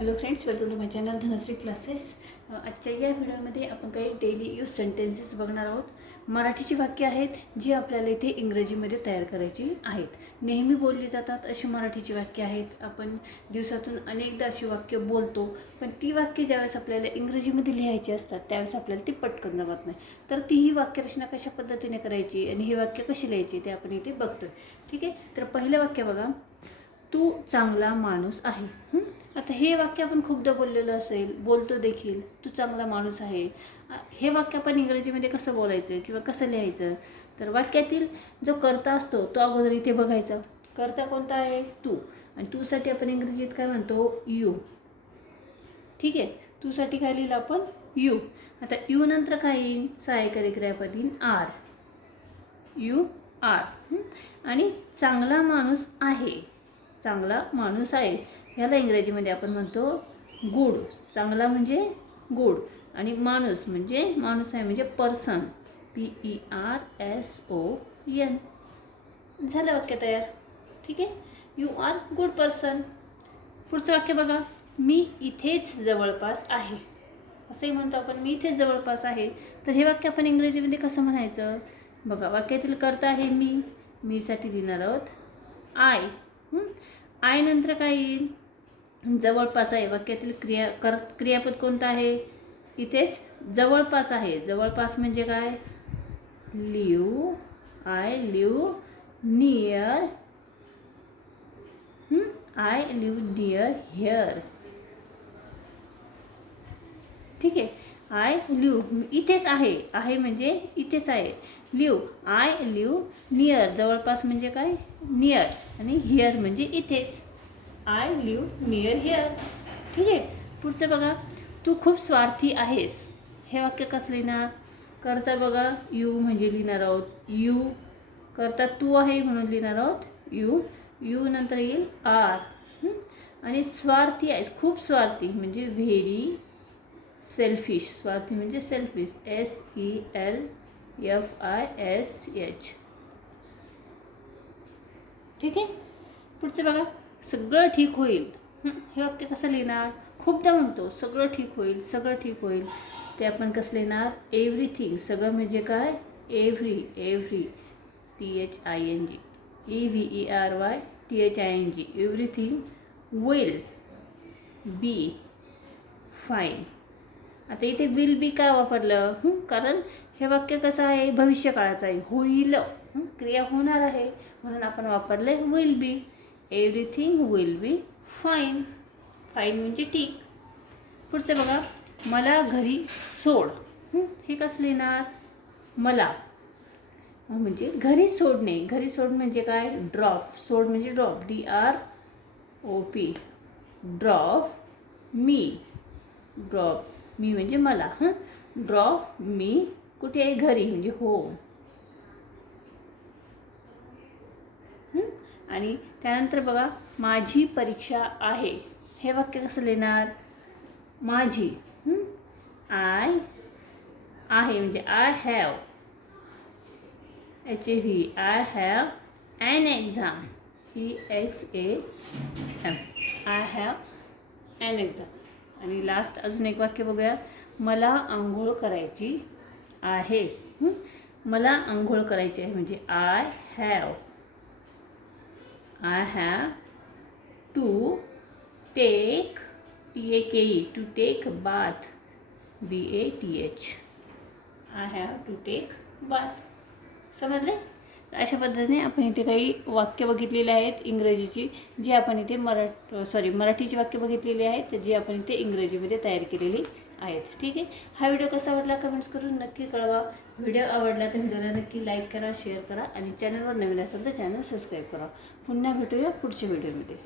Hello friends, welcome to my channel Dhanashree classes. आजच्या या व्हिडिओमध्ये आपण काही डेली यूज सेंटेन्सेस बघणार आहोत. मराठीची वाक्य आहेत जी आपल्याला इथे इंग्रजीमध्ये तयार करायची आहेत. नेहमी बोलली जातात अशी मराठीची वाक्य आहेत. आपण दिवसातून अनेकदा अशी वाक्य बोलतो, पण ती वाक्य ज्यावेळेस आपल्याला इंग्रजीमध्ये लिहायची असतात त्यावेळेस आपल्याला ती पटकन जमत नाही. तर तीही वाक्यरचना कशा पद्धतीने करायची आणि ही वाक्य कशी लिहायची ते आपण इथे बघतोय. ठीक आहे, तर पहिलं वाक्य बघा, तू चांगला माणूस आहे. आता हे वाक्य आपण खूपदा बोललेलं असेल, बोलतो देखील, तू चांगला माणूस आहे. हे वाक्य आपण इंग्रजीमध्ये कसं बोलायचं किंवा कसं लिहायचं? तर वाक्यातील जो कर्ता असतो तो अगोदर इथे बघायचा. कर्ता कोणता आहे? तू. आणि तूसाठी आपण इंग्रजीत काय म्हणतो? यू. ठीक आहे, तूसाठी काय लिहिलं आपण? यू. आता यू नंतर काय येईल? सहाय्यकारी क्रियापद येईल आर. You R. आणि चांगला माणूस आहे. चांगला माणूस आहे ह्याला इंग्रजीमध्ये आपण म्हणतो गुड. चांगला म्हणजे गुड आणि माणूस म्हणजे माणूस आहे म्हणजे पर्सन. PERSON. झालं वाक्य तयार. ठीक आहे, यू आर गुड पर्सन. पुढचं वाक्य बघा, मी इथेच जवळपास आहे. असंही म्हणतो आपण, मी इथेच जवळपास आहे. तर हे वाक्य आपण इंग्रजीमध्ये कसं म्हणायचं? बघा, वाक्यातील कर्ता आहे मी. मीसाठी लिहिणार आहोत आय. आय नंतर काय येईल? जवळपास आहे. वाक्यातील क्रियापद कोणतं आहे? इथेच जवळपास आहे. जवळपास म्हणजे काय? Live. I live near. I live near here. ठीक आहे, आय लिव्ह इथेच आहे. आहे म्हणजे इथेच आहे. Live I live near. जवळपास म्हणजे काय? नियर. आणि हिअर म्हणजे इथेच. I live near here. ठीक आहे, पुढचं बघा, तू खूप स्वार्थी आहेस. हे वाक्य कसं लिहिणार? करता बघा, यू म्हणजे लिहिणार आहोत यू. करता तू आहे म्हणून लिहिणार आहोत यू. यू नंतर येईल आर. आणि स्वार्थी आहेस, खूप स्वार्थी म्हणजे व्हेरी सेल्फिश. स्वार्थी म्हणजे सेल्फिश. SELFISH. ठीक आहे, पुढचं बघा, सगळं ठीक होईल. हे वाक्य कसं लिहिणार? खूपदा म्हणतो सगळं ठीक होईल, सगळं ठीक होईल. ते आपण कसं लिहिणार? एव्हरीथिंग. सगळं म्हणजे काय? Every. THING. EVERYTHING. Everything will be fine. आता इथे विल बी का वापरलं? कारण हे वाक्य कसं आहे? भविष्यकाळाचं आहे. होईल, क्रिया होणार आहे म्हणून आपण वापरले will be. Everything will be fine. Fine म्हणजे ठीक. पुढचं बघा, मला घरी सोड. हे कसं लिहिणार? मला म्हणजे घरी सोडणे. घरी सोड म्हणजे काय? ड्रॉप. सोड म्हणजे drop. DROP. Drop me. Drop me म्हणजे मला. ड्रॉप मी कुठे आहे? घरी म्हणजे होम. आणि त्यानंतर बघा, माझी परीक्षा आहे. हे वाक्य कसं लिहिणार? माझी. आय आहे म्हणजे I have. HAV. I have an exam. EXAM. I have an exam. आणि लास्ट अजून एक वाक्य बघूया, मला आंघोळ करायची आहे. मला आंघोळ करायची आहे म्हणजे I have to take. TAKE. To take bath. BATH. I have to take bath. समजले? अशा पद्धतीने आपण इथे काही वाक्य बघितलेली आहेत इंग्रजीची, जी आपण इथे मराठीची वाक्य बघितलेली आहेत जी आपण इथे इंग्रजीमध्ये तयार केलेली आहेत. ठीक आहे, हा व्हिडिओ कसा वाटला कमेंट्स करून नक्की कळवा. व्हिडिओ आवडला तर व्हिडिओला नक्की लाईक करा, शेअर करा आणि चॅनलवर नवीन असेल तर चॅनल सबस्क्राईब करा. पुन्हा भेटूया पुढच्या व्हिडिओमध्ये.